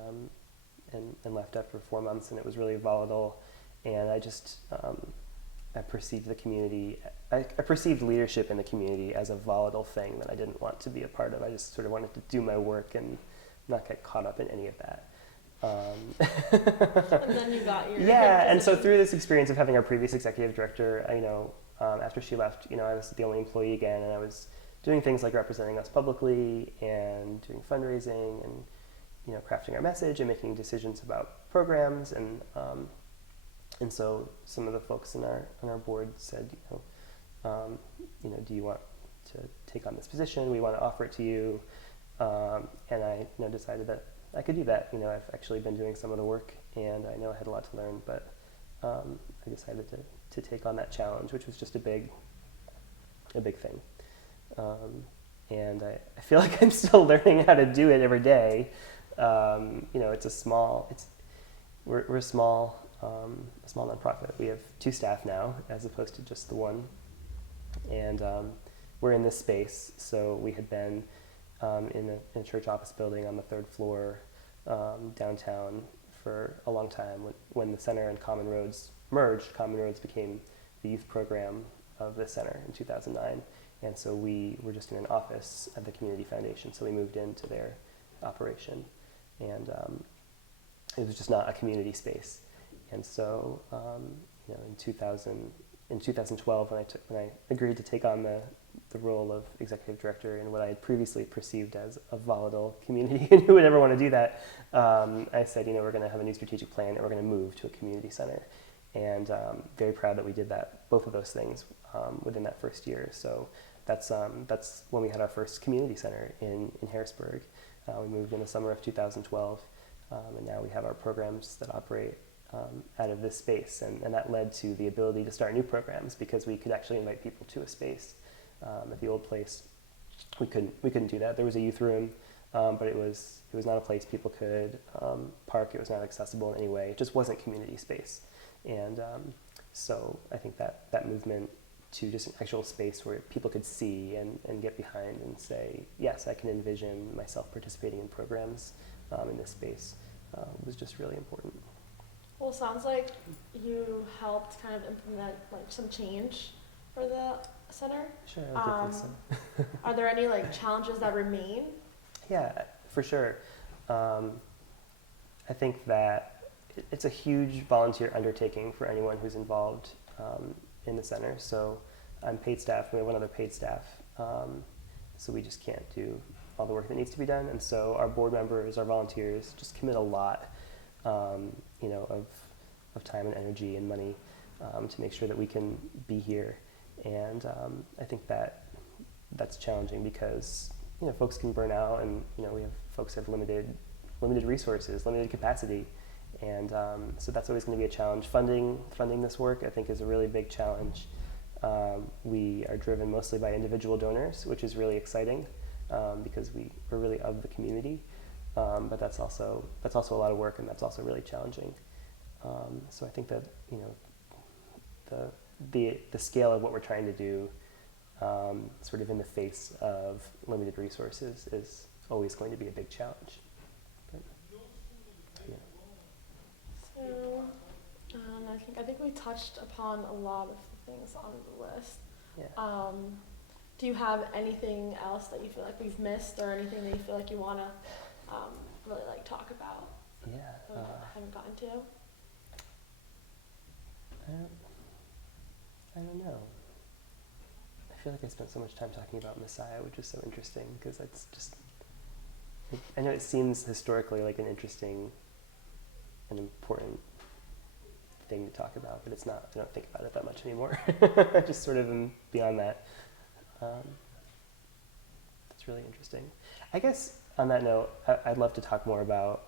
left after 4 months, and it was really volatile. And I just I perceived the community, I perceived leadership in the community as a volatile thing that I didn't want to be a part of. I just sort of wanted to do my work and not get caught up in any of that. And then you got your yeah, and so through this experience of having our previous executive director, after she left, I was the only employee again, and I was doing things like representing us publicly and doing fundraising and crafting our message and making decisions about programs, and so some of the folks on our board said, do you want to take on this position? We want to offer it to you, and I decided that I could do that. I've actually been doing some of the work, and I know I had a lot to learn, but I decided to take on that challenge, which was just a big thing. And I feel like I'm still learning how to do it every day. We're a small nonprofit. We have 2 staff now, as opposed to just the one. And we're in this space, so we had been in a church office building on the 3rd floor downtown for a long time. When the center and Common Roads merged, Common Roads became the youth program of the center in 2009. And so we were just in an office at the Community Foundation, so we moved into their operation. And it was just not a community space. And so in 2012, when I agreed to take on the role of executive director in what I had previously perceived as a volatile community, and who would ever want to do that, I said, we're going to have a new strategic plan, and we're going to move to a community center. And very proud that we did that, both of those things within that first year. So that's when we had our first community center in Harrisburg. We moved in the summer of 2012, and now we have our programs that operate out of this space, and that led to the ability to start new programs, because we could actually invite people to a space. At the old place, we couldn't do that. There was a youth room, but it was not a place people could park. It was not accessible in any way. It just wasn't community space. And so I think that movement to just an actual space where people could see and get behind and say, yes, I can envision myself participating in programs in this space was just really important. Well, it sounds like you helped kind of implement some change for the center. Sure, I would think so. Are there any challenges that remain? Yeah, for sure. I think that it's a huge volunteer undertaking for anyone who's involved in the center. So I'm paid staff, we have one other paid staff, so we just can't do all the work that needs to be done. And so our board members, our volunteers, just commit a lot of time and energy and money to make sure that we can be here. And I think that's challenging, because folks can burn out, and we have folks have limited resources, limited capacity, and so that's always going to be a challenge. Funding this work, I think, is a really big challenge. We are driven mostly by individual donors, which is really exciting, because we're really of the community, but that's also a lot of work, and that's also really challenging. So I think that the scale of what we're trying to do, sort of in the face of limited resources, is always going to be a big challenge. But, yeah. So I think we touched upon a lot of the things on the list. Yeah. Do you have anything else that you feel like we've missed, or anything that you feel like you want to really talk about? Yeah. That we haven't gotten to? I don't know. I feel like I spent so much time talking about Messiah, which is so interesting, because it's just, I know it seems historically like an interesting and important thing to talk about, but it's not. I don't think about it that much anymore. I just sort of am beyond that. That's really interesting. I guess on that note, I'd love to talk more about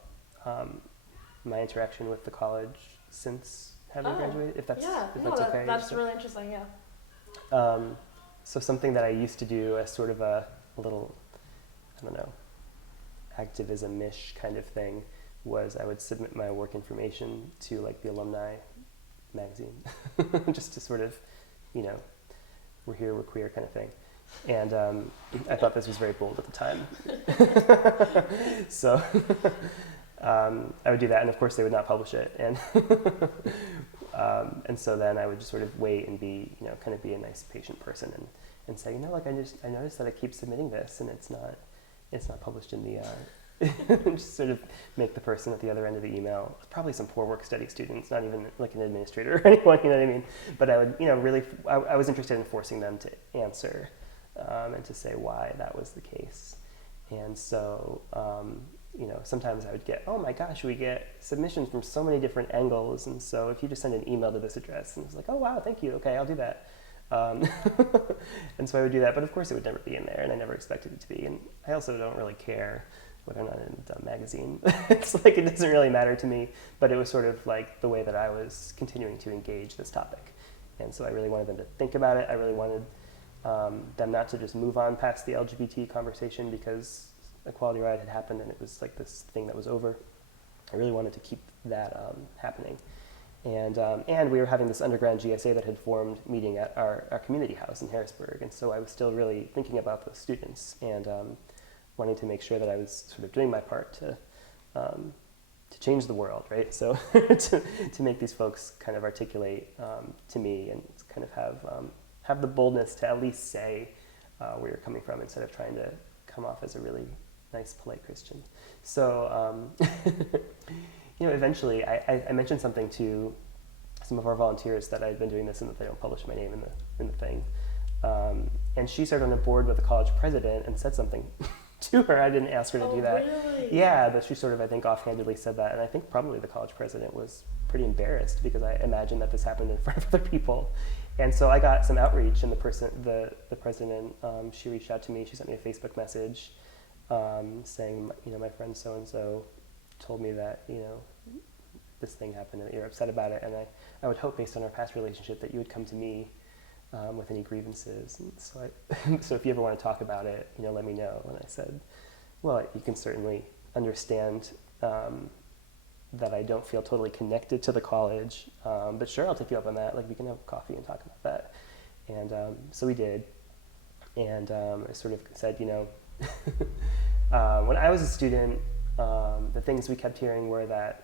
my interaction with the college since having graduated, if that's okay. That's really interesting, yeah. So something that I used to do as sort of a little, activism-ish kind of thing, was I would submit my work information to the alumni magazine, just to sort of, we're here, we're queer kind of thing. And I thought this was very bold at the time. So I would do that, and of course they would not publish it. And so then I would just sort of wait and be, kind of be a nice patient person and say, I noticed that I keep submitting this, and it's not published in the, just sort of make the person at the other end of the email, probably some poor work study students, not even an administrator or anyone, you know what I mean? But I would, really, I was interested in forcing them to answer and to say why that was the case. And so, sometimes I would get, oh my gosh, we get submissions from so many different angles, and so if you just send an email to this address, and it's like, oh wow, thank you, okay, I'll do that. And so I would do that, but of course it would never be in there, and I never expected it to be, and I also don't really care whether or not in a magazine. It's like, it doesn't really matter to me, but it was sort of like the way that I was continuing to engage this topic. And so I really wanted them to think about it. I really wanted them not to just move on past the LGBT conversation because Equality Ride had happened and it was like this thing that was over. I really wanted to keep that happening. And we were having this underground GSA that had formed meeting at our community house in Harrisburg. And so I was still really thinking about those students and wanting to make sure that I was sort of doing my part to change the world, right? So to make these folks kind of articulate to me and kind of have the boldness to at least say where you're coming from instead of trying to come off as a really nice, polite Christian. So, eventually I mentioned something to some of our volunteers that I'd been doing this and that they don't publish my name in the thing. And she served on a board with the college president and said something to her. I didn't ask her to do that. Really? Yeah, but she sort of, I think, offhandedly said that. And I think probably the college president was pretty embarrassed because I imagined that this happened in front of other people. And so I got some outreach, and the president, she reached out to me. She sent me a Facebook message saying, my friend so-and-so told me that, this thing happened and that you're upset about it. And I would hope, based on our past relationship, that you would come to me with any grievances. And so so if you ever want to talk about it, let me know. And I said, well, you can certainly understand that I don't feel totally connected to the college, but sure, I'll take you up on that. Like, we can have coffee and talk about that. And so we did. And I sort of said, when I was a student, the things we kept hearing were that,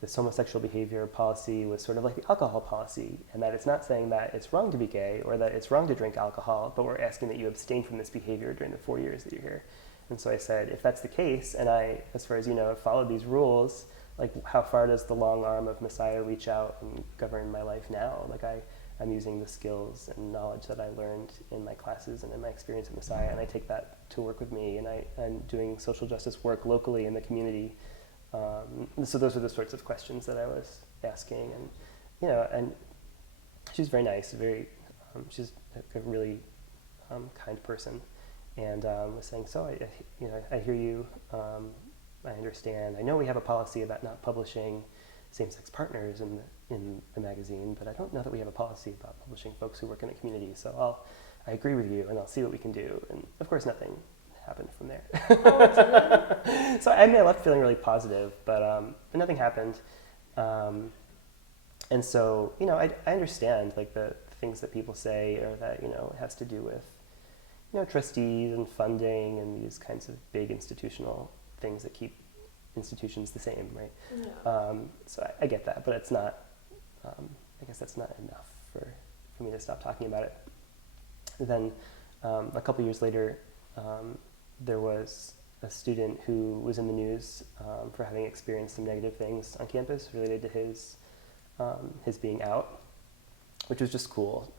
this homosexual behavior policy was sort of like the alcohol policy, and that it's not saying that it's wrong to be gay or that it's wrong to drink alcohol, but we're asking that you abstain from this behavior during the 4 years that you're here. And so I said, if that's the case, and I, as far as have followed these rules, like, how far does the long arm of Messiah reach out and govern my life now? Like, I'm using the skills and knowledge that I learned in my classes and in my experience at Messiah, and I take that to work with me, and I'm doing social justice work locally in the community. So those are the sorts of questions that I was asking, and and she's very nice, she's a really kind person, and was saying, so I hear you, I understand. I know we have a policy about not publishing same-sex partners in the magazine, but I don't know that we have a policy about publishing folks who work in the community. So I agree with you, and I'll see what we can do. And of course, nothing happened from there. So I left feeling really positive, but nothing happened. And so I understand, like, the things that people say, or that it has to do with trustees and funding and these kinds of big institutional things that keep institutions the same, right? Yeah. So I get that, but it's not. I guess that's not enough for me to stop talking about it. Then a couple years later, there was a student who was in the news for having experienced some negative things on campus related to his being out, which was just cool.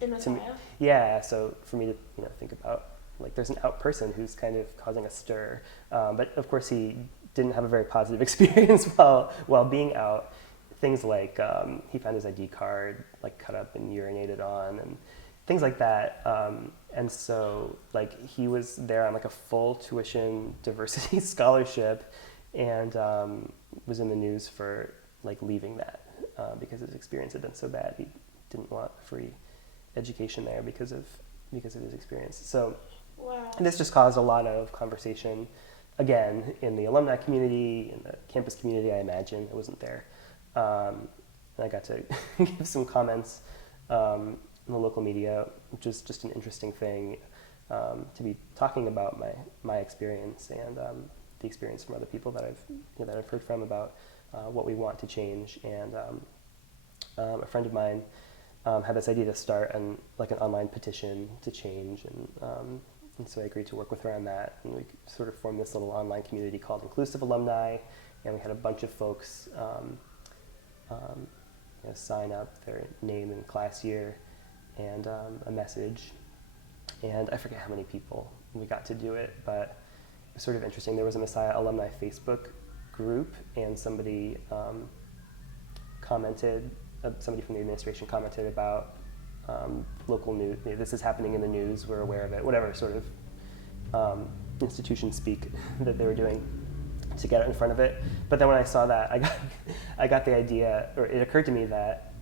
In Messiah? Yeah, so for me to think about, like, there's an out person who's kind of causing a stir, but of course he didn't have a very positive experience while being out. Things like he found his ID card like cut up and urinated on, and things like that. And so, like, he was there on like a full tuition diversity scholarship, and was in the news for like leaving that because his experience had been so bad. He didn't want free education there because of his experience. So wow. And this just caused a lot of conversation, again, in the alumni community, in the campus community. I imagine I wasn't there, and I got to give some comments in the local media, which is just an interesting thing to be talking about my experience and the experience from other people that I've heard from about what we want to change. And a friend of mine had this idea to start an online petition to change, and so I agreed to work with her on that. And we sort of formed this little online community called Inclusive Alumni, and we had a bunch of folks sign up their name and class year and a message. And I forget how many people we got to do it, but it was sort of interesting. There was a Messiah alumni Facebook group, and somebody commented, somebody from the administration commented about local news. This is happening in the news, we're aware of it, whatever sort of institution speak that they were doing to get in front of it. But then when I saw that, I got the idea, or it occurred to me that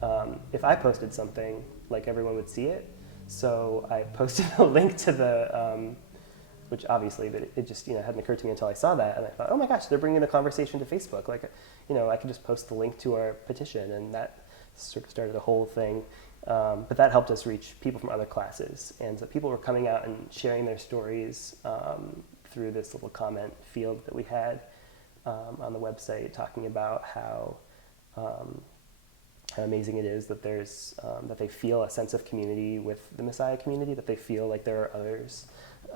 if I posted something, like everyone would see it. So I posted a link to the, which obviously, but it just hadn't occurred to me until I saw that, and I thought, oh my gosh, they're bringing the conversation to Facebook. Like, I could just post the link to our petition, and that sort of started a whole thing. But that helped us reach people from other classes, and so people were coming out and sharing their stories through this little comment field that we had on the website, talking about how amazing it is that there's that they feel a sense of community with the Messiah community, that they feel like there are others.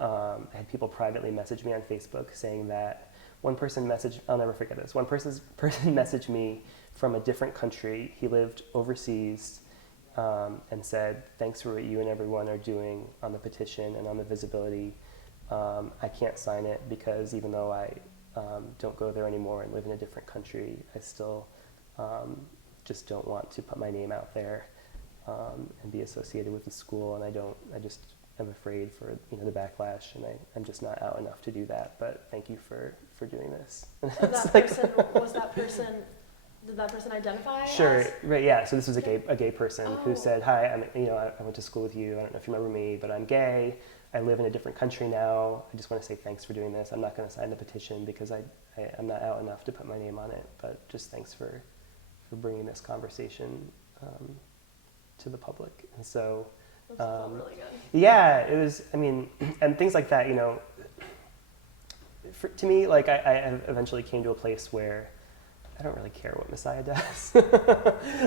I had people privately message me on Facebook saying that one person messaged, I'll never forget this, one person messaged me from a different country. He lived overseas and said, thanks for what you and everyone are doing on the petition and on the visibility. I can't sign it because even though I don't go there anymore and live in a different country, I still just don't want to put my name out there and be associated with the school, and I'm afraid for the backlash, and I'm just not out enough to do that, but thank you for doing this. So did that person identify Sure, as? right, yeah, so this was a gay person who said, hi, I went to school with you, I don't know if you remember me, but I'm gay, I live in a different country now, I just want to say thanks for doing this. I'm not going to sign the petition because I'm not out enough to put my name on it, but just thanks for bringing this conversation to the public. And so, That felt really good. yeah, it was, and things like that, to me, like I eventually came to a place where I don't really care what Messiah does.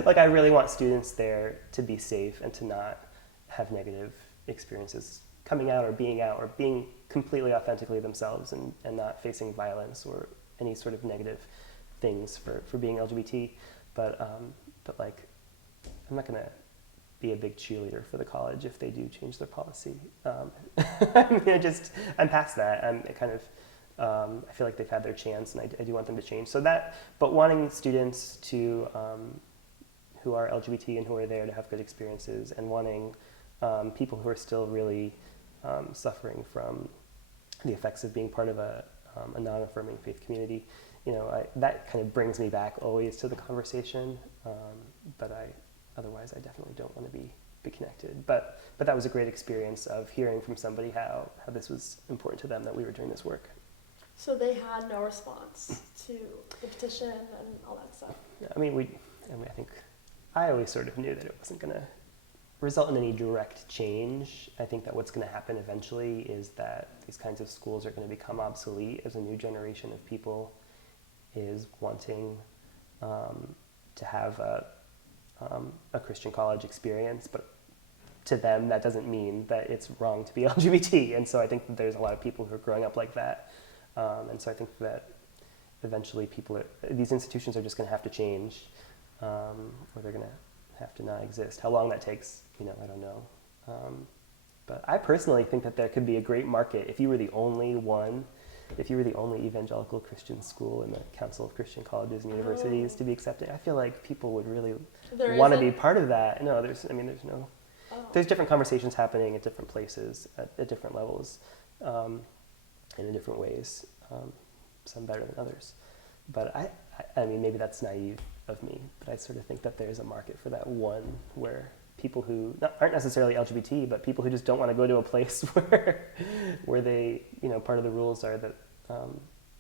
Like, I really want students there to be safe and to not have negative experiences coming out or being completely authentically themselves and not facing violence or any sort of negative things for being LGBT. But like, I'm not gonna be a big cheerleader for the college if they do change their policy. I'm past that. I feel like they've had their chance, and I do want them to change. So but wanting students to who are LGBT and who are there to have good experiences, and wanting people who are still really suffering from the effects of being part of a non-affirming faith community, that kind of brings me back always to the conversation. But otherwise, I definitely don't want to be connected. But that was a great experience of hearing from somebody how this was important to them that we were doing this work. So they had no response to the petition and all that stuff? I think I always sort of knew that it wasn't going to result in any direct change. I think that what's going to happen eventually is that these kinds of schools are going to become obsolete as a new generation of people is wanting to have a Christian college experience, but to them that doesn't mean that it's wrong to be LGBT. And so I think that there's a lot of people who are growing up like that. And so I think that eventually these institutions are just going to have to change, or they're going to have to not exist. How long that takes, I don't know. But I personally think that there could be a great market if you were the only evangelical Christian school in the Council of Christian Colleges and Universities to be accepted. I feel like people would really want to be part of that. No, there's different conversations happening at different places, at different levels. In different ways, some better than others. But I mean, maybe that's naive of me, but I sort of think that there's a market for that one where people who aren't necessarily LGBT, but people who just don't want to go to a place where they, part of the rules are that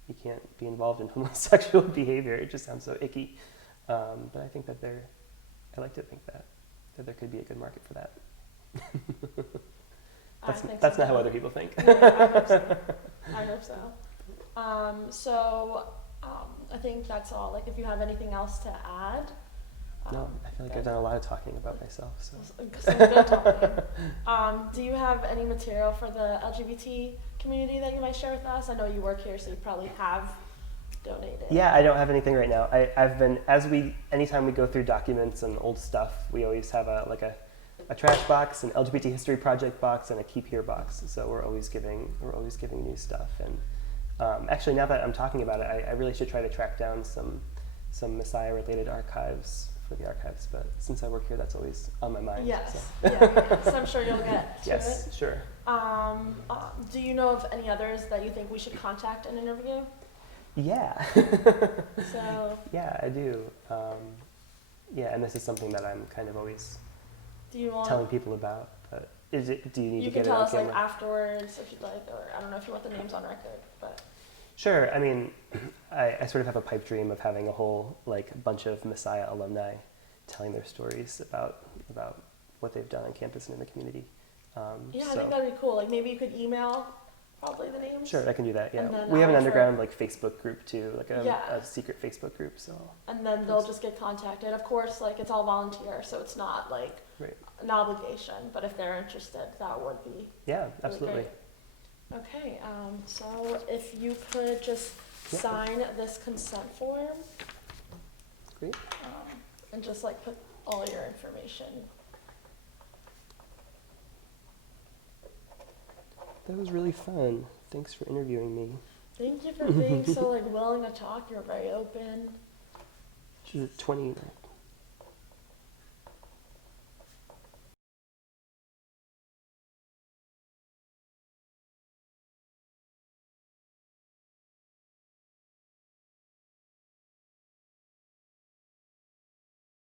you can't be involved in homosexual behavior. It just sounds so icky. But I think that I like to think that there could be a good market for that. That's not how other people think. Yeah, I hope so. I think that's all. Like, if you have anything else to add. No, I feel like I've done a lot of talking about myself. So. Some good talking. Do you have any material for the LGBT community that you might share with us? I know you work here, so you probably have donated. Yeah, I don't have anything right now. I've been, anytime we go through documents and old stuff, we always have a trash box, an LGBT History Project box, and a Keep Here box. So we're always giving new stuff. And actually, now that I'm talking about it, I really should try to track down some Messiah-related archives for the archives, but since I work here, that's always on my mind. Yes. So. Yeah. So I'm sure you'll get to Yes, it. sure. Do you know of any others that you think we should contact and interview? Yeah. So. Yeah, I do. Yeah, and this is something that I'm kind of always Do you want? telling people about. But do you need You to can get tell it on us camera? like afterwards if you'd like, or I don't know if you want the names on record, but. Sure. I mean, I sort of have a pipe dream of having a whole like bunch of Messiah alumni telling their stories about what they've done on campus and in the community. Yeah, so. I think that'd be cool. Like maybe you could email probably the names. Sure, I can do that. Yeah, And then we have an I'll underground like Facebook group too, like Yeah. a secret Facebook group. So. And then they'll just get contacted. Of course, like it's all volunteer, so it's not like Right. an obligation. But if they're interested, that would be Yeah, really absolutely. great. Okay, so if you could just Yeah. sign this consent form, Great. and just like put all your information. That was really fun. Thanks for interviewing me. Thank you for being so like willing to talk. You're very open. She's 20.